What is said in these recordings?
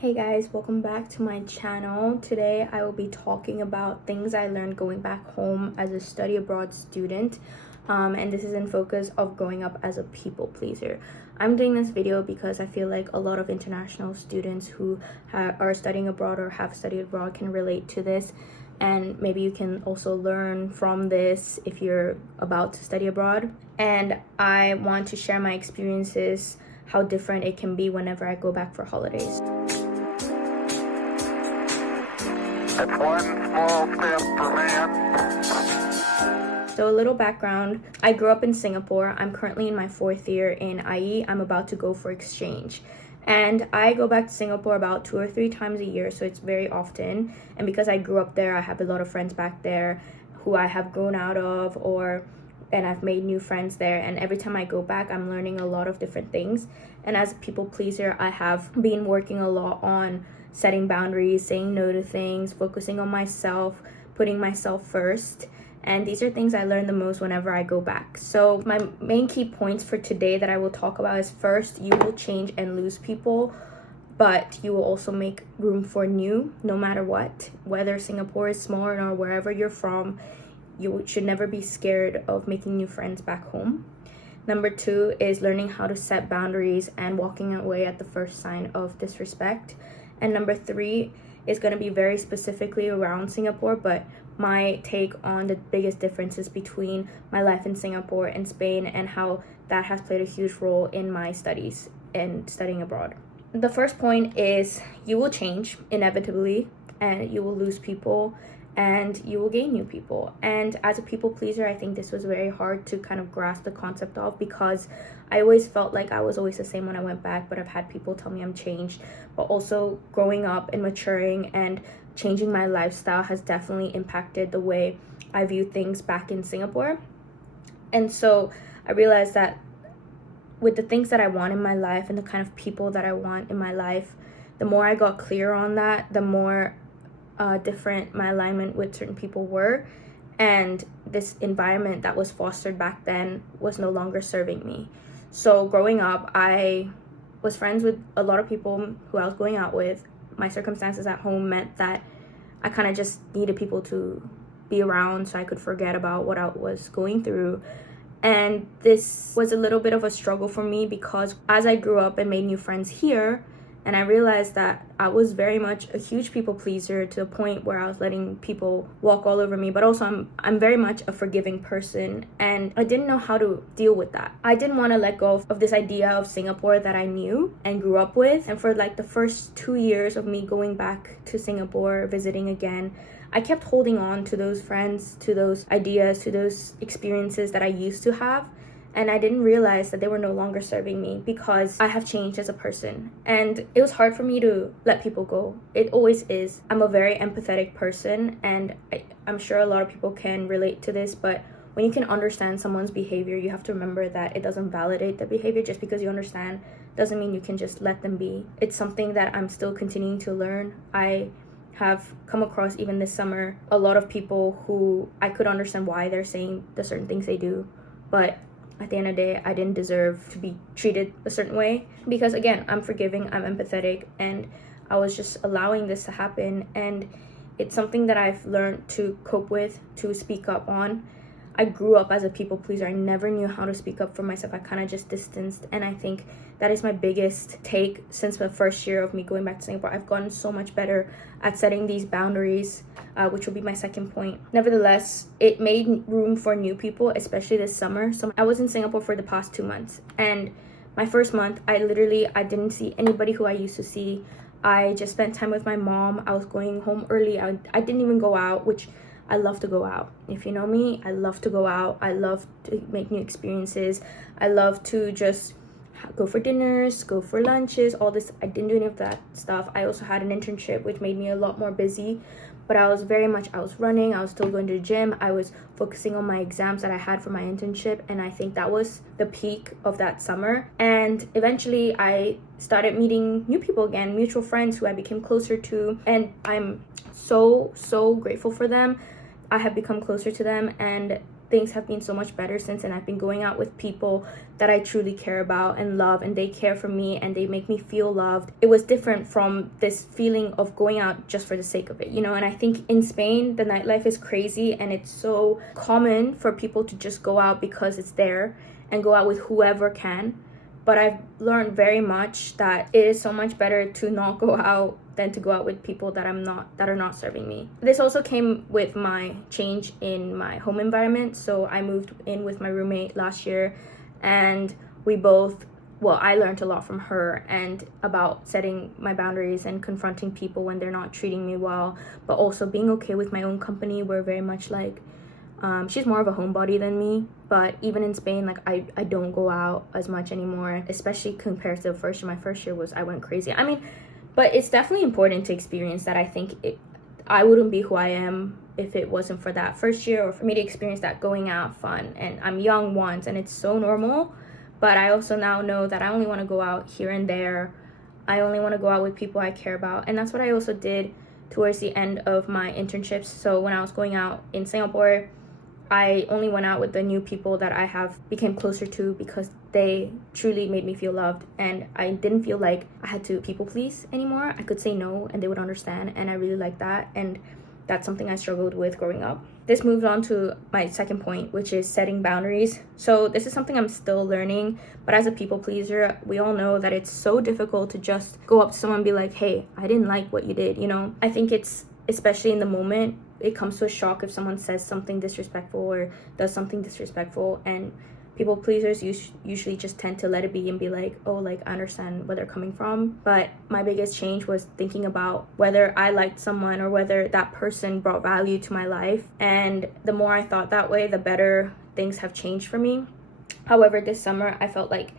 Hey guys, welcome back to my channel. Today I will be talking about things I learned going back home as a study abroad student, and this is in focus of growing up as a people pleaser. I'm doing this video because I feel like a lot of international students who are studying abroad or have studied abroad can relate to this, and maybe you can also learn from this if you're about to study abroad. And I want to share my experiences, how different it can be whenever I go back for holidays. That's one small step for man. So a little background, I grew up in Singapore. I'm currently in my 4th year in IE. I'm about to go for exchange. And I go back to Singapore about 2 or 3 times a year, so it's very often. And because I grew up there, I have a lot of friends back there who I have grown out of, and I've made new friends there. And every time I go back, I'm learning a lot of different things. And as a people pleaser, I have been working a lot on setting boundaries, saying no to things, focusing on myself, putting myself first. And these are things I learn the most whenever I go back. So my main key points for today that I will talk about is, first, you will change and lose people, but you will also make room for new, no matter what. Whether Singapore is small or wherever you're from, you should never be scared of making new friends back home. Number 2 is learning how to set boundaries and walking away at the first sign of disrespect. And number 3 is going to be very specifically around Singapore, but my take on the biggest differences between my life in Singapore and Spain and how that has played a huge role in my studies and studying abroad. The first point is you will change inevitably, and you will lose people, and you will gain new people. And as a people pleaser, I think this was very hard to kind of grasp the concept of, because I always felt like I was always the same when I went back, but I've had people tell me I'm changed. But also growing up and maturing and changing my lifestyle has definitely impacted the way I view things back in Singapore. And so I realized that with the things that I want in my life and the kind of people that I want in my life, the more I got clear on that, the more different my alignment with certain people were, and this environment that was fostered back then was no longer serving me. So growing up, I was friends with a lot of people who I was going out with. My circumstances at home meant that I kind of just needed people to be around so I could forget about what I was going through. And this was a little bit of a struggle for me, because as I grew up and made new friends here, and I realized that I was very much a huge people pleaser, to the point where I was letting people walk all over me. But also I'm very much a forgiving person, and I didn't know how to deal with that. I didn't want to let go of this idea of Singapore that I knew and grew up with. And for like the first 2 years of me going back to Singapore, visiting again, I kept holding on to those friends, to those ideas, to those experiences that I used to have. And I didn't realize that they were no longer serving me, because I have changed as a person. And it was hard for me to let people go. It always is. I'm a very empathetic person, and I'm sure a lot of people can relate to this, but when you can understand someone's behavior, you have to remember that it doesn't validate the behavior. Just because you understand doesn't mean you can just let them be. It's something that I'm still continuing to learn. I have come across, even this summer, a lot of people who I could understand why they're saying the certain things they do, but at the end of the day, I didn't deserve to be treated a certain way, because again, I'm forgiving, I'm empathetic, and I was just allowing this to happen. And it's something that I've learned to cope with, to speak up on. I grew up as a people pleaser. I never knew how to speak up for myself. I kind of just distanced, and I think that is my biggest take since the first year of me going back to Singapore. I've gotten so much better at setting these boundaries, which will be my second point. Nevertheless, it made room for new people, especially this summer. So I was in Singapore for the past 2 months, and my first month, I didn't see anybody who I used to see. I just spent time with my mom. I was going home early. I didn't even go out, which I love to go out. If you know me, I love to go out. I love to make new experiences. I love to just go for dinners, go for lunches, all this. I didn't do any of that stuff. I also had an internship, which made me a lot more busy. But I was running, I was still going to the gym, I was focusing on my exams that I had for my internship, and I think that was the peak of that summer. And eventually I started meeting new people again, mutual friends who I became closer to, and I'm so grateful for them. I have become closer to them, and things have been so much better since, and I've been going out with people that I truly care about and love, and they care for me and they make me feel loved. It was different from this feeling of going out just for the sake of it, you know. And I think in Spain the nightlife is crazy, and it's so common for people to just go out because it's there and go out with whoever can. But I've learned very much that it is so much better to not go out than to go out with people that are not serving me. This also came with my change in my home environment. So I moved in with my roommate last year, and I learned a lot from her and about setting my boundaries and confronting people when they're not treating me well, but also being okay with my own company. We're very much like, she's more of a homebody than me, but even in Spain, like I don't go out as much anymore, especially compared to the first year. My first year I went crazy. I mean, but it's definitely important to experience that. I think I wouldn't be who I am if it wasn't for that first year, or for me to experience that going out fun. And I'm young once, and it's so normal, but I also now know that I only want to go out here and there. I only want to go out with people I care about, and that's what I also did towards the end of my internships. So when I was going out in Singapore, I only went out with the new people that I have became closer to, because they truly made me feel loved, and I didn't feel like I had to people please anymore. I could say no and they would understand, and I really like that, and that's something I struggled with growing up. This moves on to my second point, which is setting boundaries. So this is something I'm still learning, but as a people pleaser, we all know that it's so difficult to just go up to someone and be like, hey, I didn't like what you did, you know? I think it's, especially in the moment, it comes to a shock if someone says something disrespectful or does something disrespectful, and people pleasers usually just tend to let it be and be like, oh, like, I understand where they're coming from. But my biggest change was thinking about whether I liked someone or whether that person brought value to my life, and the more I thought that way, the better things have changed for me. However, this summer I felt like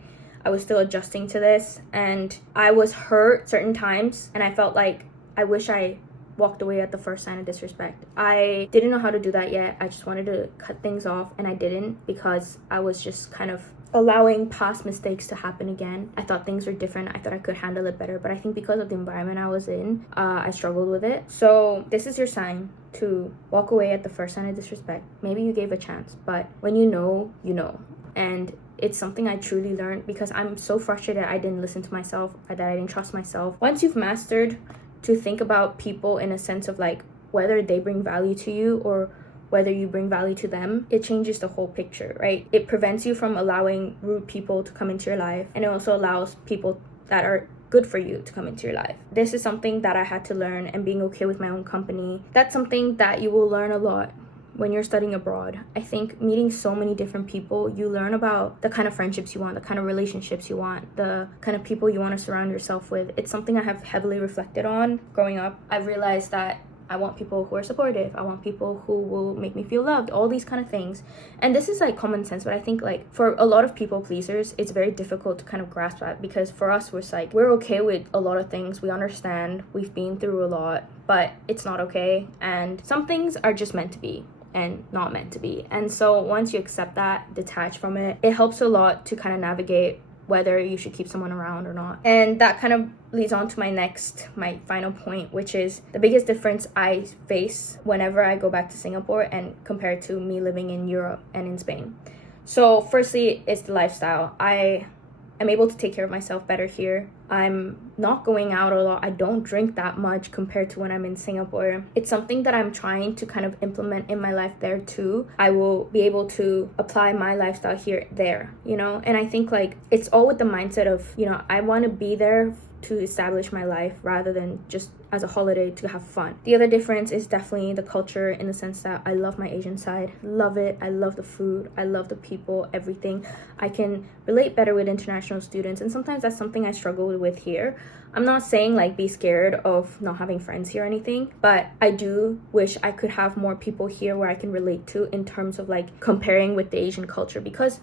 I was still adjusting to this, and I was hurt certain times, and I felt like I wish I walked away at the first sign of disrespect. I didn't know how to do that yet. I just wanted to cut things off, and I didn't, because I was just kind of allowing past mistakes to happen again. I thought things were different. I thought I could handle it better, but I think because of the environment I was in, I struggled with it. So this is your sign to walk away at the first sign of disrespect. Maybe you gave a chance, but when you know, you know. And it's something I truly learned, because I'm so frustrated I didn't listen to myself, that I didn't trust myself. Once you've mastered to think about people in a sense of like whether they bring value to you or whether you bring value to them, it changes the whole picture, right? It prevents you from allowing rude people to come into your life, and it also allows people that are good for you to come into your life. This is something that I had to learn, and being okay with my own company, that's something that you will learn a lot when you're studying abroad. I think meeting so many different people, you learn about the kind of friendships you want, the kind of relationships you want, the kind of people you want to surround yourself with. It's something I have heavily reflected on growing up. I realized that I want people who are supportive. I want people who will make me feel loved, all these kind of things. And this is like common sense, but I think like for a lot of people pleasers, it's very difficult to kind of grasp that, because for us, we're okay with a lot of things. We understand, we've been through a lot, but it's not okay. And some things are just meant to be and not meant to be. And so once you accept that, detach from it, it helps a lot to kind of navigate whether you should keep someone around or not. And that kind of leads on to my final point, which is the biggest difference I face whenever I go back to Singapore and compared to me living in Europe and in Spain. So firstly, it's the lifestyle. I'm able to take care of myself better here. I'm not going out a lot. I don't drink that much compared to when I'm in Singapore. It's something that I'm trying to kind of implement in my life there too. I will be able to apply my lifestyle there, you know? And I think like it's all with the mindset of, you know, I want to be there to establish my life rather than just as a holiday to have fun. The other difference is definitely the culture, in the sense that I love my Asian side. Love it. I love the food. I love the people, everything. I can relate better with international students, and sometimes that's something I struggle with here. I'm not saying like be scared of not having friends here or anything, but I do wish I could have more people here where I can relate to in terms of like comparing with the Asian culture, because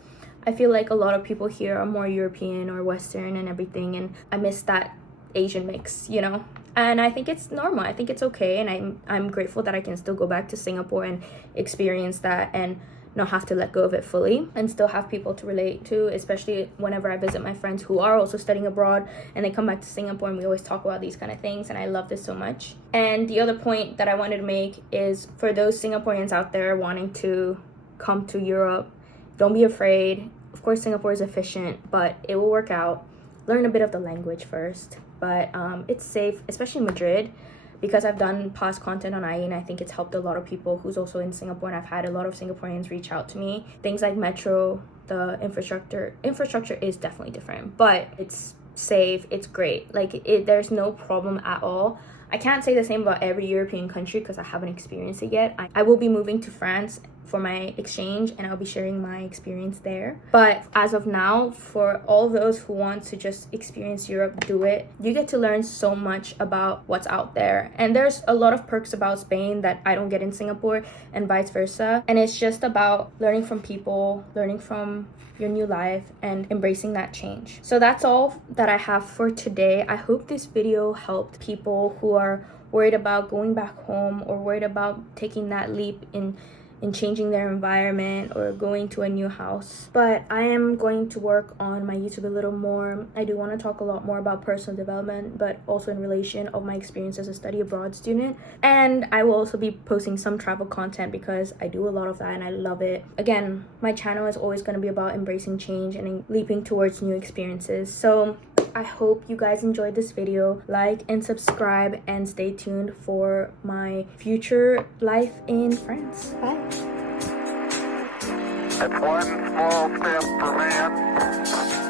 I feel like a lot of people here are more European or Western and everything, and I miss that Asian mix, you know? And I think it's normal. I think it's okay, and I'm grateful that I can still go back to Singapore and experience that and not have to let go of it fully, and still have people to relate to, especially whenever I visit my friends who are also studying abroad and they come back to Singapore, and we always talk about these kind of things, and I love this so much. And the other point that I wanted to make is for those Singaporeans out there wanting to come to Europe, don't be afraid. Of course, Singapore is efficient, but it will work out. Learn a bit of the language first, but it's safe, especially in Madrid, because I've done past content on IE and I think it's helped a lot of people who's also in Singapore, and I've had a lot of Singaporeans reach out to me. Things like metro, the infrastructure is definitely different, but it's safe, it's great. Like, there's no problem at all. I can't say the same about every European country because I haven't experienced it yet. I will be moving to France for my exchange and I'll be sharing my experience there. But as of now, for all those who want to just experience Europe, do it. You get to learn so much about what's out there. And there's a lot of perks about Spain that I don't get in Singapore and vice versa. And it's just about learning from people, learning from your new life, and embracing that change. So that's all that I have for today. I hope this video helped people who are worried about going back home or worried about taking that leap in changing their environment or going to a new house. But I am going to work on my YouTube a little more. I do want to talk a lot more about personal development, but also in relation of my experience as a study abroad student. And I will also be posting some travel content because I do a lot of that and I love it. Again, my channel is always going to be about embracing change and leaping towards new experiences. So I hope you guys enjoyed this video. Like and subscribe and stay tuned for my future life in France. Bye. That's one small step for man,